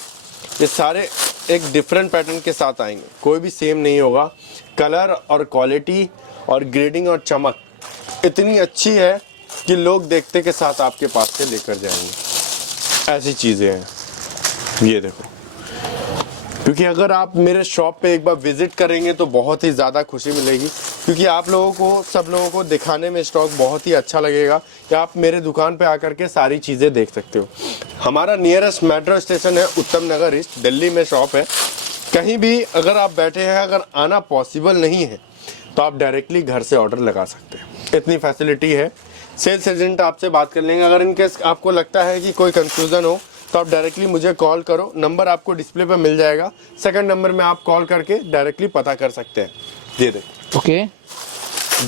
ये सारे एक डिफरेंट पैटर्न के साथ आएंगे, कोई भी सेम नहीं होगा। कलर और क्वालिटी और ग्रेडिंग और चमक इतनी अच्छी है कि लोग देखते के साथ आपके पास से लेकर जाएंगे। ऐसी चीज़ें हैं, ये देखो। क्योंकि अगर आप मेरे शॉप पे एक बार विजिट करेंगे तो बहुत ही ज़्यादा खुशी मिलेगी, क्योंकि आप लोगों को, सब लोगों को दिखाने में स्टॉक बहुत ही अच्छा लगेगा कि आप मेरे दुकान पे आकर के सारी चीज़ें देख सकते हो। हमारा नियरेस्ट मेट्रो स्टेशन है उत्तम नगर ईस्ट, दिल्ली में शॉप है। कहीं भी अगर आप बैठे हैं, अगर आना पॉसिबल नहीं है तो आप डायरेक्टली घर से ऑर्डर लगा सकते हैं, इतनी फैसिलिटी है। सेल्स एजेंट आपसे बात कर लेंगे। अगर इनकेस आपको लगता है कि कोई कंफ्यूजन हो तो आप डायरेक्टली मुझे कॉल करो, नंबर आपको डिस्प्ले पे मिल जाएगा। सेकंड नंबर में आप कॉल करके डायरेक्टली पता कर सकते हैं। ये देखो, ओके,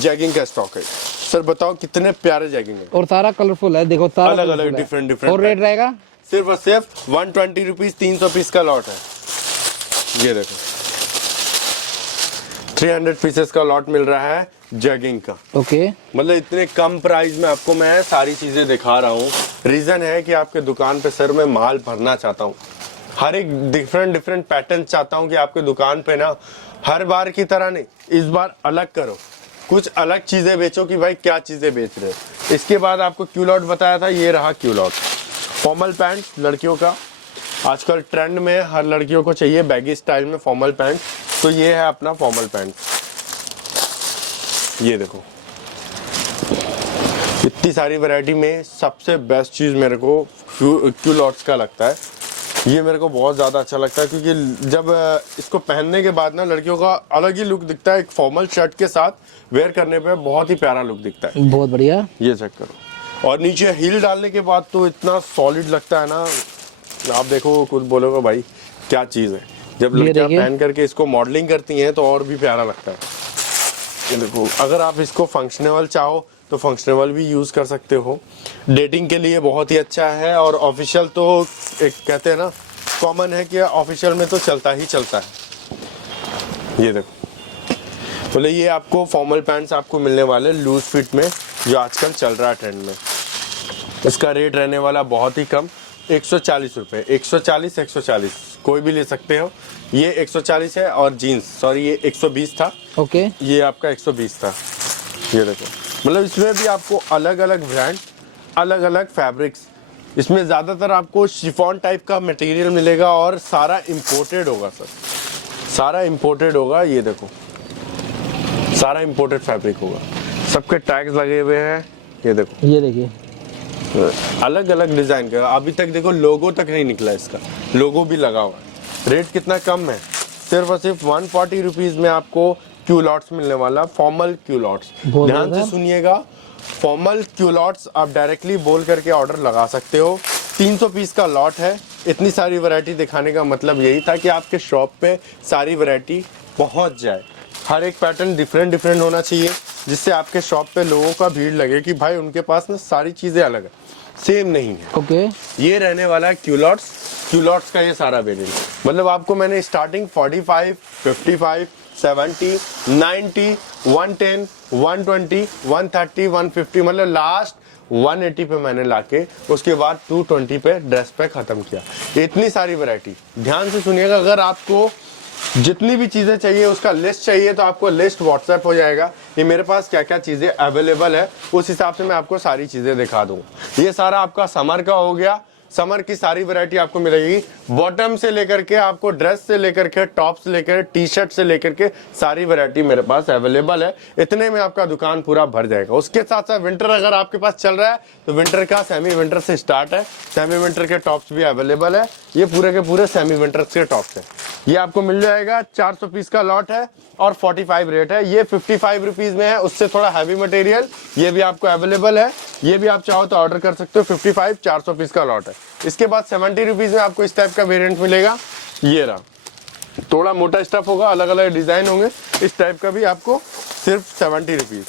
जैगिंग का स्टॉक है सर। बताओ कितने प्यारे जैगिंग है, और सारा कलरफुल है, देखो सारा अलग अलग colourful है। Different different. और रेट रहेगा सिर्फ और सिर्फ 120 रुपीज, 300 पीस का लॉट है। ये देखो, 300 पीसेस का लॉट मिल रहा है जैगिंग का। ओके, मतलब इतने कम प्राइस में आपको मैं सारी चीजें दिखा रहा हूँ। रीजन है कि आपके दुकान पे सर मैं माल भरना चाहता हूँ, हर एक डिफरेंट पैटर्न चाहता हूँ कि आपके दुकान पे ना हर बार की तरह नहीं, इस बार अलग करो, कुछ अलग चीजें बेचो कि भाई क्या चीजें बेच रहे हो। इसके बाद आपको क्यू लॉट बताया था, ये रहा क्यू लॉट। फॉर्मल पैंट लड़कियों का आजकल ट्रेंड में, हर लड़कियों को चाहिए बैगी स्टाइल में फॉर्मल पैंट, तो ये है अपना फॉर्मल पैंट। ये देखो इतनी सारी वैरायटी में सबसे बेस्ट चीज मेरे को क्यू लॉट्स का लगता है। ये मेरे को बहुत ज़्यादा अच्छा लगता है क्योंकि जब इसको पहनने के बाद ना लड़कियों का अलग ही लुक दिखता है। एक फॉर्मल शर्ट के साथ वेयर करने पे बहुत ही प्यारा लुक दिखता है। बहुत बढ़िया। ये चेक करो, और नीचे हील डालने के बाद तो इतना सॉलिड लगता है ना, आप देखो खुद बोलोगे भाई क्या चीज़ है। जब लड़कियाँ पहन करके इसको मॉडलिंग करती हैं तो और भी प्यारा लगता है। ये देखो, अगर आप इसको फंक्शनेबल चाहो तो फंक्शनेबल भी यूज़ कर सकते हो, डेटिंग के लिए बहुत ही अच्छा है। और ऑफिशियल तो एक कहते हैं ना, कॉमन है कि ऑफिशियल में तो चलता ही चलता है। ये देखो, बोले ये आपको फॉर्मल पैंट्स आपको मिलने वाले लूज फिट में, जो आजकल चल रहा है ट्रेंड में। इसका रेट रहने वाला बहुत ही कम, 140 रुपये। 140 कोई भी ले सकते हो। ये 140 है, और जीन्स सॉरी ये 120 था। ओके, ये आपका 120 था। ये देखो, मतलब इसमें भी आपको अलग अलग ब्रांड, अलग अलग फैब्रिक्स, इसमें ज़्यादातर आपको शिफॉन टाइप का मटेरियल मिलेगा और सारा इम्पोर्टेड होगा सर, सारा इम्पोर्टेड होगा। ये देखो सारा इम्पोर्टेड फैब्रिक होगा, सबके टैग्स लगे हुए हैं। ये देखो, ये देखिए अलग अलग डिजाइन का, अभी तक देखो लोगो तक नहीं निकला, इसका लोगो भी लगा हुआ है। रेट कितना कम है, सिर्फ और सिर्फ 140 रुपीज में आपको क्यू लॉट्स मिलने वाला, फॉर्मल क्यू लॉट्स। ध्यान से सुनिएगा, फॉर्मल क्यू लॉट्स आप डायरेक्टली बोल करके ऑर्डर लगा सकते हो। 300 पीस का लॉट है। इतनी सारी वैरायटी दिखाने का मतलब यही था कि आपके शॉप पे सारी वैरायटी पहुंच जाए। हर एक पैटर्न डिफरेंट होना चाहिए, जिससे आपके शॉप पे लोगों का भीड़ लगे कि भाई उनके पास ना सारी चीजें अलग है, सेम नहीं है। ओके, ये रहने वाला है क्यू लॉट्स का ये सारा वेरिएंट। मतलब आपको मैंने स्टार्टिंग 45, 55, 70, 90, 110, 120, 130, 150, मतलब लास्ट 180 पे मैंने लाके उसके बाद 220 पे ड्रेस पे खत्म किया। इतनी सारी वैरायटी, ध्यान से सुनिएगा। अगर आपको जितनी भी चीजें चाहिए उसका लिस्ट चाहिए तो आपको लिस्ट व्हाट्सएप हो जाएगा कि मेरे पास क्या क्या चीजें अवेलेबल है, उस हिसाब से मैं आपको सारी चीजें दिखा दूंगा। ये सारा आपका समर का हो गया। समर की सारी वैरायटी आपको मिलेगी, बॉटम से लेकर के आपको ड्रेस से लेकर के टॉप से लेकर टी शर्ट से लेकर के सारी वैरायटी मेरे पास अवेलेबल है। इतने में आपका दुकान पूरा भर जाएगा। उसके साथ साथ विंटर अगर आपके पास चल रहा है तो विंटर का सेमी विंटर से स्टार्ट है, सेमी विंटर के टॉप्स भी अवेलेबल है। ये पूरे के पूरे सेमी विंटर के टॉप्स है। ये आपको मिल जाएगा, 400 पीस का लॉट है और 45 रेट है। ये 55 रुपीज में है, उससे थोड़ा हैवी मटेरियल, ये भी आपको अवेलेबल है। ये भी आप चाहो तो ऑर्डर कर सकते हो। 55 400 पीस का लॉट है। इसके बाद 70 रुपीज में आपको इस टाइप का वेरिएंट मिलेगा। ये रहा, थोड़ा मोटा स्टफ होगा, अलग अलग डिजाइन होंगे। इस टाइप का भी आपको सिर्फ 70 रुपीज।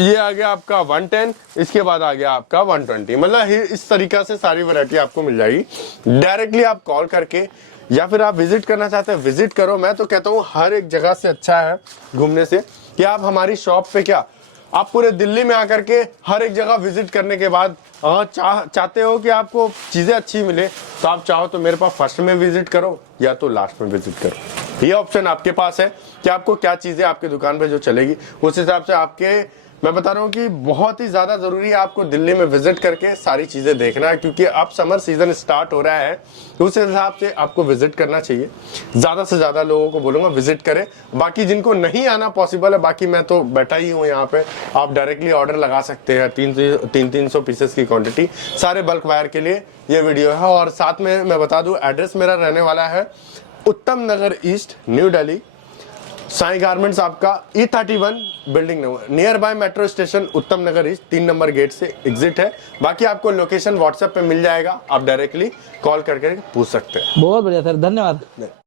ये आ गया आपका 110, इसके बाद आ गया आपका 120। मतलब इस तरीका से सारी वैरायटी आपको मिल जाएगी। डायरेक्टली आप कॉल करके या फिर आप विजिट करना चाहते हैं, विजिट करो। मैं तो कहता हूँ हर एक जगह से अच्छा है घूमने से कि आप हमारी शॉप पे क्या, आप पूरे दिल्ली में आकर के हर एक जगह विजिट करने के बाद चाहते हो कि आपको चीजें अच्छी मिले, तो आप चाहो तो मेरे पास फर्स्ट में विजिट करो या तो लास्ट में विजिट करो। ये ऑप्शन आपके पास है कि आपको क्या चीजें आपके दुकान पे जो चलेगी उस हिसाब से आपके, मैं बता रहा हूँ कि बहुत ही ज्यादा जरूरी है आपको दिल्ली में विजिट करके सारी चीजें देखना है, क्योंकि अब समर सीजन स्टार्ट हो रहा है, तो उस हिसाब से आपको विजिट करना चाहिए। ज्यादा से ज्यादा लोगों को बोलूंगा विजिट करें। बाकी जिनको नहीं आना पॉसिबल है, बाकी मैं तो बैठा ही हूँ यहाँ पे, आप डायरेक्टली ऑर्डर लगा सकते हैं। 300 पीसेस की क्वांटिटी, सारे बल्क वायर के लिए ये वीडियो है। और साथ में मैं बता दूं, एड्रेस मेरा रहने वाला है Uttam Nagar east, new Delhi. Sai garments आपका E31 building number, near by metro station, Uttam Nagar east, 3 number gate से एग्जिट है। बाकी आपको लोकेशन व्हाट्सएप पे मिल जाएगा, आप डायरेक्टली कॉल करके पूछ सकते हैं। बहुत बढ़िया सर, धन्यवाद।